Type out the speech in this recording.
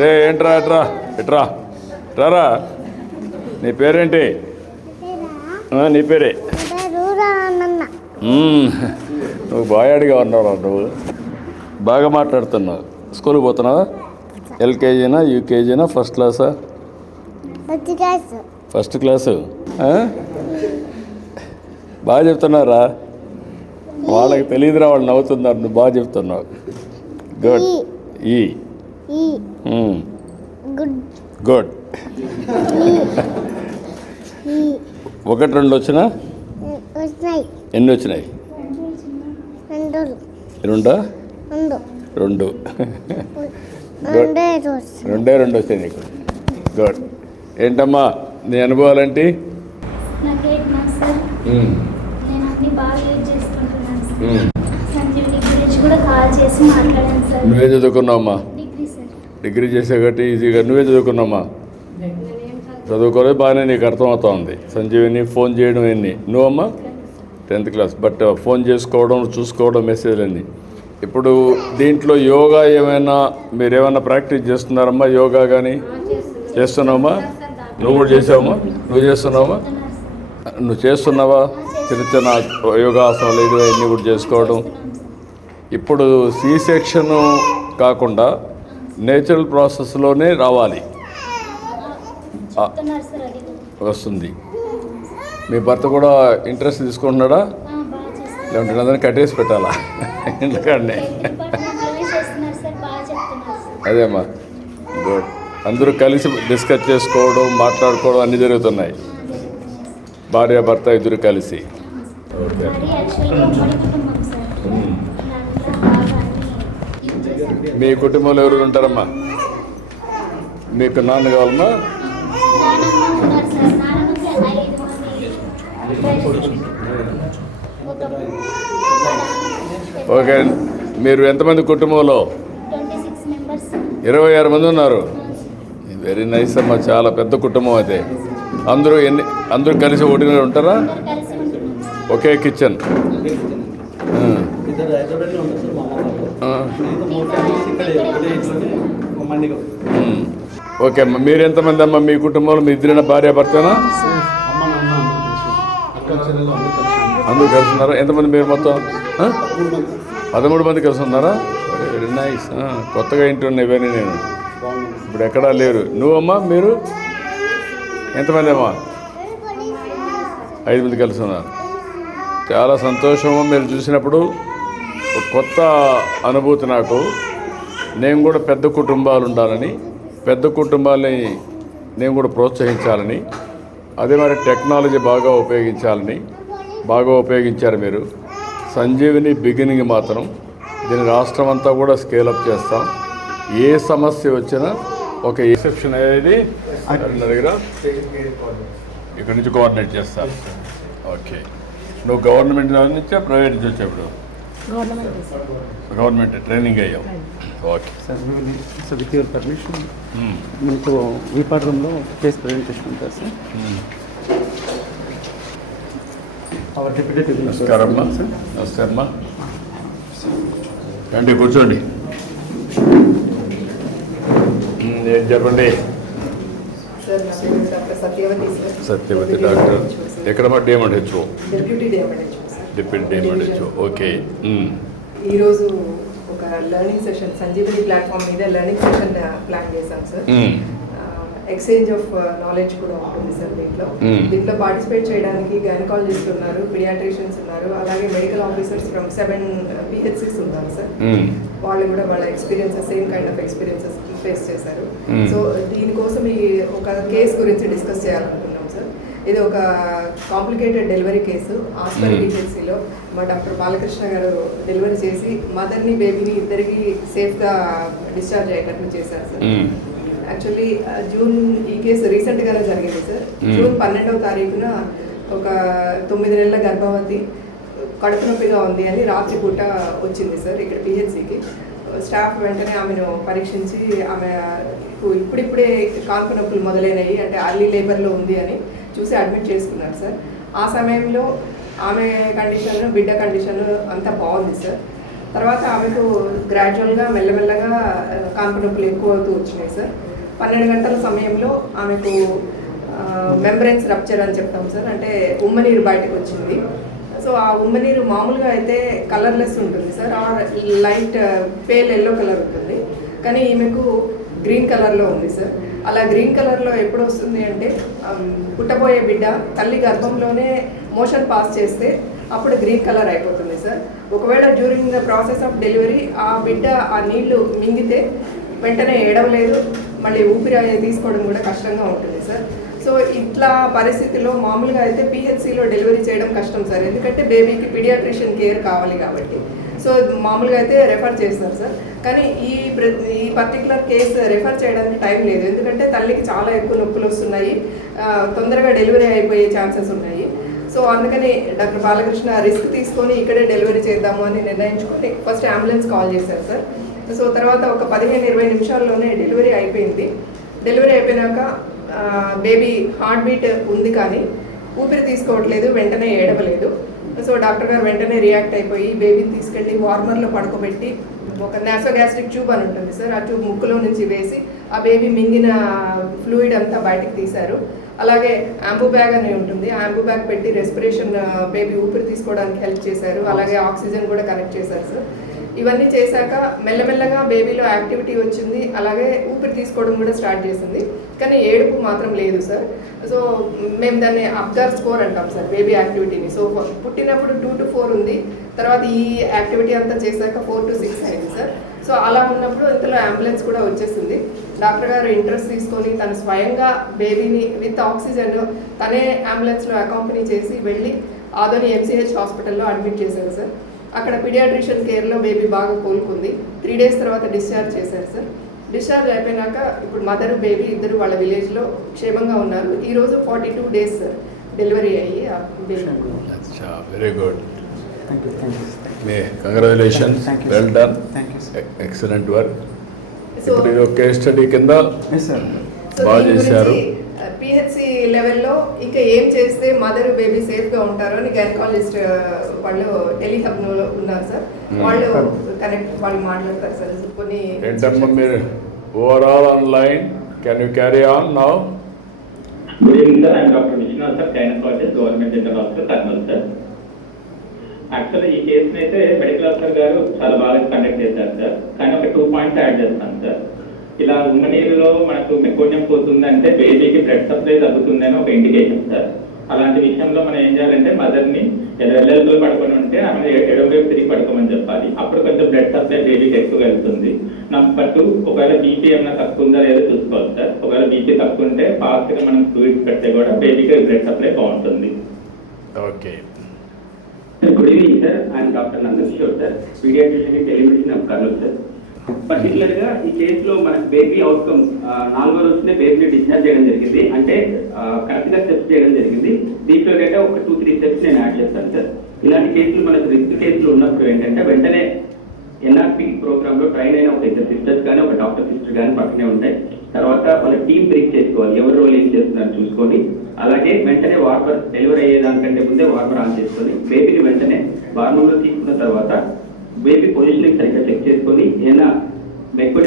రే ఏంట్రా ఎట్రా ఎట్రా రారా. నీ పేరేంటి? నీ పేరే? నువ్వు బాయాడిగా ఉన్నావు. నువ్వు బాగా మాట్లాడుతున్నావు. స్కూల్కి పోతున్నావా? ఎల్కేజీనా, యూకేజీనా, ఫస్ట్ క్లాసా? First class. బాగా చెప్తున్నారా? వాళ్ళకి తెలియదురా, వాళ్ళు నవ్వుతున్నారు. నువ్వు బాగా చెప్తున్నావు. గుడ్. ఈ గుడ్. 1 2 వచ్చినా? ఎన్ని వచ్చినాయి? 2 2 2 వచ్చాయి నీకు. గుడ్. ఏంటమ్మా నీ అనుభవాలేంటి? నువ్వే చదువుకున్నావమ్మా? డిగ్రీ చేసే కాబట్టి ఈజీగా నువ్వే చదువుకున్నావమ్మా? చదువుకోలేదు, బాగానే నీకు అర్థమవుతా ఉంది. సంజీవిని ఫోన్ చేయడం ఎన్ని? నువ్వమ్మా 10th క్లాస్. బట్ ఫోన్ చేసుకోవడం, చూసుకోవడం, మెసేజ్లన్నీ. ఇప్పుడు దీంట్లో యోగా ఏమైనా మీరేమైనా ప్రాక్టీస్ చేస్తున్నారమ్మా? యోగా కానీ చేస్తున్నావమ్మా? నువ్వు కూడా చేసావమ్మా? నువ్వు చేస్తున్నావమ్మా? నువ్వు చేస్తున్నావా? చిన్న చిన్న యోగాసనాలు ఇది అన్నీ కూడా చేసుకోవడం. ఇప్పుడు సి సెక్షన్ కాకుండా నేచురల్ ప్రాసెస్లోనే రావాలి వస్తుంది. మీ భర్త కూడా ఇంట్రెస్ట్ తీసుకుంటున్నాడా? లేదంటే అందరినీ కట్టేసి పెట్టాలా ఎందుకంటే? అదేమ్మా. గుడ్. అందరూ కలిసి డిస్కస్ చేసుకోవడం, మాట్లాడుకోవడం అన్నీ జరుగుతున్నాయి. భార్య భర్త ఇద్దరు కలిసి. ఓకే. మీ కుటుంబంలో ఎవరు ఉంటారమ్మా? మీకు నాన్న కావాలమ్మా? ఓకే. మీరు ఎంతమంది కుటుంబంలో? 26 మంది ఉన్నారు. వెరీ నైస్ అమ్మా, చాలా పెద్ద కుటుంబం అయితే. అందరూ కలిసి ఒకటిగా ఉంటారా? ఒకే కిచెన్. ఓకే అమ్మా. మీరు ఎంతమంది అమ్మా మీ కుటుంబంలో? మీ ఇద్దరైనా భార్య భర్తనా? అందరూ కలిసి ఉన్నారా? ఎంతమంది మీరు మొత్తం? 13 మంది కలిసి ఉన్నారా? Very nice. కొత్తగా ఇంటి ఇవన్నీ నేను ఇప్పుడు ఎక్కడా లేరు. నువ్వమ్మా? మీరు ఎంతమంది అమ్మా? 5 మంది కలిసి ఉన్నారు. చాలా సంతోషము. మీరు చూసినప్పుడు కొత్త అనుభూతి నాకు. నేను కూడా పెద్ద కుటుంబాలు ఉండాలని, పెద్ద కుటుంబాలని నేను కూడా ప్రోత్సహించాలని, అదే మరి టెక్నాలజీ బాగా ఉపయోగించారు మీరు. సంజీవిని బిగినింగ్ మాత్రం దీని రాష్ట్రం అంతా కూడా స్కేలప్ చేస్తాం. ఏ సమస్య వచ్చినా ఒక ఎక్సెప్షన్ అనేది దగ్గర ఇక్కడ నుంచి కోఆర్డినేట్ చేస్తారు. ఓకే. నువ్వు గవర్నమెంట్ నుంచా ప్రైవేట్ నుంచి వచ్చేప్పుడు? గవర్నమెంట్ ట్రైనింగ్ అయ్యావు. Okay sir. With your permission మీకు విపాడ్ రూమ్లో కేసు ప్రజెంటేషన్ ఉంటారు సార్. Hour deputy. నమస్కారం అమ్మా. నమస్తే అమ్మా. రండి కూర్చోండి. ఏం చెప్పండి? సత్యవతి డాక్టర్. ఎక్కడమ్మా? డిఎంహెచ్ఓ. Deputy DMHO. ఓకే. ఈరోజు ఒక లెర్నింగ్ సెషన్ సంజీవని ప్లాట్ఫామ్ మీద లెర్నింగ్ సెషన్ ప్లాన్ చేశాం సార్. ఎక్స్చేంజ్ ఆఫ్ నాలెడ్జ్ కూడా ఉంటుంది సార్. దీంట్లో పార్టిసిపేట్ చేయడానికి గైనకాలజిస్ట్ ఉన్నారు, పీడియాట్రిషియన్స్ ఉన్నారు, అలాగే మెడికల్ ఆఫీసర్స్ ఫ్రమ్ 7 PHCs ఉన్నారు సార్. వాళ్ళు కూడా వాళ్ళ experiences same kind of experiences face చేశారు. సో దీనికోసం ఈ ఒక కేసు గురించి డిస్కస్ చేయాలనుకున్నాం సార్. ఇది ఒక కాంప్లికేటెడ్ డెలివరీ కేసు. ఆస్పర్ PHCలో మా డాక్టర్ బాలకృష్ణ గారు డెలివరీ చేసి మదర్ని బేబీని ఇద్దరికి సేఫ్గా డిశ్చార్జ్ అయ్యేటట్లు చేశారు సార్. యాక్చువల్లీ జూన్ ఈ కేసు రీసెంట్గానే జరిగింది సార్. జూన్ 12వ తారీఖున ఒక 9 నెలల గర్భవతి కడుపు నొప్పిగా ఉంది అని రాత్రి పూట వచ్చింది సార్ ఇక్కడ PHCకి. స్టాఫ్ వెంటనే ఆమెను పరీక్షించి ఆమె ఇప్పుడిప్పుడే కాన్పు నొప్పులు మొదలైనవి, అంటే అర్లీ లేబర్లో ఉంది అని చూసి అడ్మిట్ చేసుకున్నారు సార్. ఆ సమయంలో ఆమె కండిషన్, బిడ్డ కండిషన్ అంతా బాగుంది సార్. తర్వాత ఆమెకు గ్రాడ్యువల్గా మెల్లమెల్లగా కాన్పు నొప్పులు ఎక్కువ అవుతూ వచ్చినాయి సార్. 12 గంటల సమయంలో ఆమెకు మెంబ్రెన్స్ రప్చర్ అని చెప్తాం సార్, అంటే ఉమ్మనీరు బయటకు వచ్చింది. సో ఆ ఉమ్మనీరు మామూలుగా అయితే కలర్లెస్ ఉంటుంది sir, or light pale yellow colour ఉంటుంది, కానీ ఈమెకు గ్రీన్ కలర్లో ఉంది సార్. అలా గ్రీన్ కలర్లో ఎప్పుడు వస్తుంది అంటే పుట్టబోయే బిడ్డ తల్లి గర్భంలోనే మోషన్ పాస్ చేస్తే అప్పుడు గ్రీన్ కలర్ అయిపోతుంది సార్. ఒకవేళ during the process of delivery ఆ బిడ్డ ఆ నీళ్లు మింగితే వెంటనే ఏడవలేదు, మళ్ళీ ఊపిరి తీసుకోవడం కూడా కష్టంగా ఉంటుంది సార్. సో ఇట్లా పరిస్థితిలో మామూలుగా అయితే పిహెచ్సిలో డెలివరీ చేయడం కష్టం సార్, ఎందుకంటే బేబీకి పీడియాట్రిషియన్ కేర్ కావాలి కాబట్టి. సో మామూలుగా అయితే రెఫర్ చేస్తారు సార్, కానీ ఈ పర్టికులర్ కేసు రెఫర్ చేయడానికి టైం లేదు, ఎందుకంటే తల్లికి చాలా ఎక్కువ నొప్పులు వస్తున్నాయి, తొందరగా డెలివరీ అయిపోయే ఛాన్సెస్ ఉన్నాయి. సో అందుకని డాక్టర్ బాలకృష్ణ రిస్క్ తీసుకొని ఇక్కడే డెలివరీ చేద్దాము అని నిర్ణయించుకొని ఫస్ట్ అంబులెన్స్ కాల్ చేశారు సార్. సో తర్వాత ఒక 15-20 నిమిషాల్లోనే డెలివరీ అయిపోయింది. డెలివరీ అయిపోయినాక బేబీ హార్ట్ బీట్ ఉంది కానీ ఊపిరి తీసుకోవట్లేదు, వెంటనే ఏడవలేదు. సో డాక్టర్ గారు వెంటనే రియాక్ట్ అయిపోయి బేబీని తీసుకెళ్ళి వార్మర్లో పడుకోబెట్టి ఒక నాసోగ్యాస్ట్రిక్ ట్యూబ్ అని ఉంటుంది సార్, ఆ ట్యూబ్ ముక్కులో నుంచి వేసి ఆ బేబీ మింగిన ఫ్లూయిడ్ అంతా బయటకు తీశారు. అలాగే యాంబూ బ్యాగ్ అని ఉంటుంది, ఆ యాంబూ బ్యాగ్ పెట్టి రెస్పిరేషన్ బేబీ ఊపిరి తీసుకోవడానికి హెల్ప్ చేశారు. అలాగే ఆక్సిజన్ కూడా కనెక్ట్ చేశారు సార్. ఇవన్నీ చేశాక మెల్లమెల్లగా బేబీలో యాక్టివిటీ వచ్చింది, అలాగే ఊపిరి తీసుకోవడం కూడా స్టార్ట్ చేసింది, కానీ ఏడుపు మాత్రం లేదు సార్. సో మేము దాన్ని అబ్జర్వ్ స్కోర్ అంటాం సార్ బేబీ యాక్టివిటీని. సో పుట్టినప్పుడు 2 to 4 ఉంది, తర్వాత ఈ యాక్టివిటీ అంతా చేశాక 4 to 6 అయింది సార్. సో అలా ఉన్నప్పుడు ఇంతలో అంబులెన్స్ కూడా వచ్చేసింది. డాక్టర్ గారు ఇంట్రెస్ట్ తీసుకొని తను స్వయంగా బేబీని విత్ ఆక్సిజన్ తనే అంబులెన్స్లో అకాంపనీ చేసి వెళ్ళి ఆదోని MCH హాస్పిటల్లో అడ్మిట్ చేశారు సార్. అక్కడ పీడియాట్రిషియన్ కేర్లో బేబీ బాగా కోలుకుంది. 3 days తర్వాత డిశ్చార్జ్ చేశారు సార్. డిశ్చార్జ్ అయిపోయినాక ఇప్పుడు మదర్ బేబీ ఇద్దరు వాళ్ళ విలేజ్లో క్షేమంగా ఉన్నారు. ఈరోజు 42 days సార్ డెలివరీ అయ్యి ఆ baby. Very good, thank you. Congratulations, well done, excellent work. ఇప్పుడు ఇది ఒక కేస్ స్టడీ కింద ఎస్ సార్. బాగా చేశారు. పిహెచ్సి లెవెల్లో ఇంకా ఏం చేస్తే మదర్ బేబీ సేఫ్గా ఉంటారో అని గైనకాలజిస్ట్ వాళ్ళు టెలిహబ్లో ఉన్నారు సార్, వాళ్ళు వాళ్ళు మాట్లాడతారు సార్. కొన్ని ఏంటమ్మా మీరు overall online, can you carry on now? Good evening sir, I'm doctor Vishwanath sir, gynaecologist, government general hospital, Kurnool sir. Actually ఈ కేసుని అయితే మెడికల్ ఆఫీసర్ గారు చాలా బాగా కండక్ట్ చేశారు సార్, కానీ ఒక 2 points యాడ్ చేస్తాను సార్. ఇలా ఉమ్మనీరులో మనకు మెకోనియం పోతుందంటే బేబీకి బ్లడ్ సప్లై తగ్గుతుందని ఒక ఇండికేషన్ సార్. అలాంటి విషయంలో మనం ఏం చేయాలంటే మదర్ని ఎల్లెల్పులు పడుకొని ఉంటే ఆమె ఎడమవైపు తిరిగి పడుకోమని చెప్పాలి, అప్పుడు కొంచెం బ్లడ్ సప్లై బేబీకి ఎక్కువ వెళ్తుంది. నెంబర్ 2, ఒకవేళ బీపీ ఏమైనా తక్కువ ఉందా లేదో చూసుకోవాలి సార్. ఒకవేళ బీపీ తక్కువ ఉంటే ఫాస్ట్గా మనం ఫ్లూయిడ్స్ పెడితే కూడా బేబీకి బ్లడ్ సప్లై బాగుంటుంది. Okay. Good evening sir, I'm doctor Nandakishore sir, paediatrician telemedicine of Kurnool sir. Particular గా ఈ కేసులో మనకు బేబీ అవుట్కమ్ 4వ రోజునే బేబీని డిశ్చార్జ్ చేయడం జరిగింది, అంటే కరెక్ట్ గా స్టెప్స్ చేయడం జరిగింది. దీంట్లో ఏంటంటే ఒక 2-3 స్టెప్స్ నేను యాడ్ చేస్తాను సార్. ఇలాంటి కేసులు మనకు రిస్క్ కేసులు ఉన్నప్పుడు ఏంటంటే వెంటనే NRP ప్రోగ్రామ్ లో ట్రైన్ అయిన ఒక 2 సిస్టర్స్ కానీ ఒక డాక్టర్ సిస్టర్ కానీ పక్కనే ఉంటాయి. తర్వాత వాళ్ళ టీమ్ బ్రేక్ చేసుకోవాలి, ఎవరి రోల్ ఏం చేస్తున్నారు చూసుకొని. అలాగే వెంటనే వార్మర్ డెలివరీ అయ్యేదానికంటే ముందే వార్మర్ ఆన్ చేసుకొని బేబీని వెంటనే వార్మర్లో తీసుకున్న తర్వాత బేబీ పొజిషనింగ్ సరిగ్గా చెక్ చేసుకొని ఏమైనా మెకోనియం